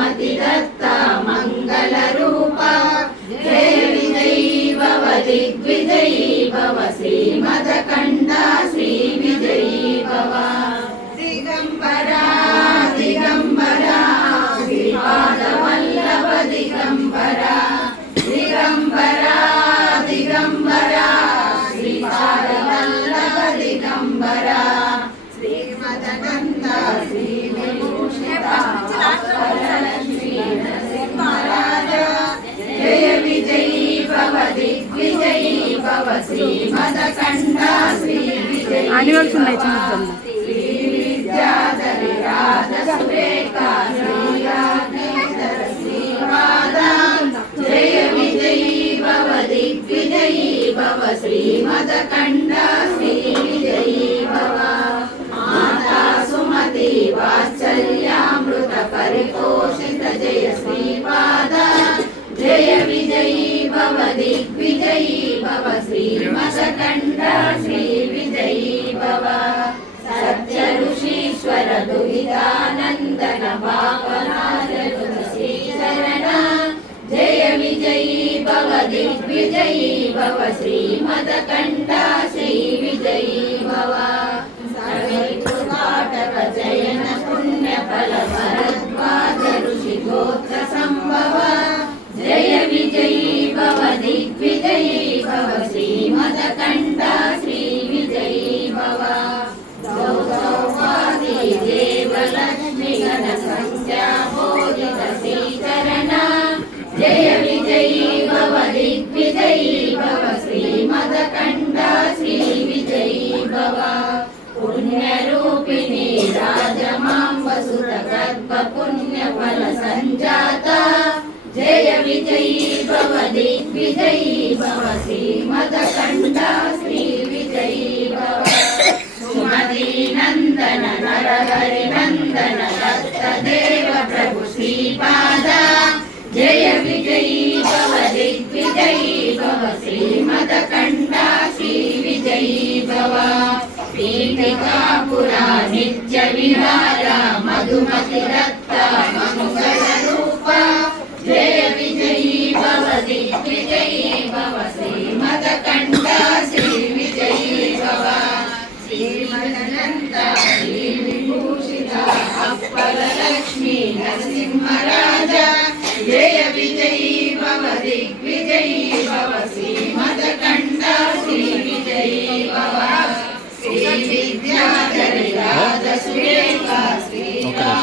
सुमतिदत्ता मङ्गलरूपा जय विजयी भव दिग्विजयी भव श्रीमदकण्ठा श्रीविजयी भव दिगम्बरा दिगम्बरा श्रीपादवल्लभ दिगम्बरा दिगम्बरा दिगम्बरा श्रीपादवल्लभ दिगम्बरा श्रीमदनन्द श्रीविभूषिता लक्ष्मी नरसिंहराज जय विजयी भव दिग्विजयी भव श्रीमदकण्ठा श्रीविजयी श्रीविद्याधरी राजसुरेखा श्रीराजेन्द्र श्रीपादा जय विजयी भव दिग्विजयी भव श्रीमदकण्ठा श्रीविजयी भव माता सुमति वात्सल्यामृत परिपोषित जय श्रीपादा जय विजयी भव दिग्विजयी भव श्रीमदकण्ठा श्रीविजयी भव सत्य ऋषीश्वर दुहितानन्दन पापनाश श्रीचरण जय विजयी भव दिग्विजयी भव श्रीमदकण्ठा श्रीविजयी भव सर्वैकुपाटक जयन पुण्यफल भरद्वाज ऋषि गोत्र संभव जय विजयी भव दिग्विजयी भव श्रीमदकण्ठा श्रीविजयी भव सौभागी देवलक्ष्मी गण संख्या बोधित श्रीचरण जय विजयी भव दिग्विजयी भव श्रीमदकण्ठा श्रीविजयी भव पुण्यरूपिणी राजमाम्ब सुत गर्भ पुण्यफल संजाता जय विजयी भव दिग्विजयी भव श्रीमदकण्ठा श्रीविजयी भव सुमति नंदन नरहरि नंदन दत्तदेव प्रभु श्रीपादा जय विजयी भव दिग्विजयी भव श्रीमदकण्ठा श्रीविजयी भव पीठिकापुरा नित्य विहारा मधुमति दत्ता मंगलरूपा जय विजयी भव दिग्विजयी भव श्रीमदकण्ठा श्रीविजयी भव श्रीमदनन्द श्रीविभूषिता अप्पल लक्ष्मी नरसिंहराज जय विजयी भव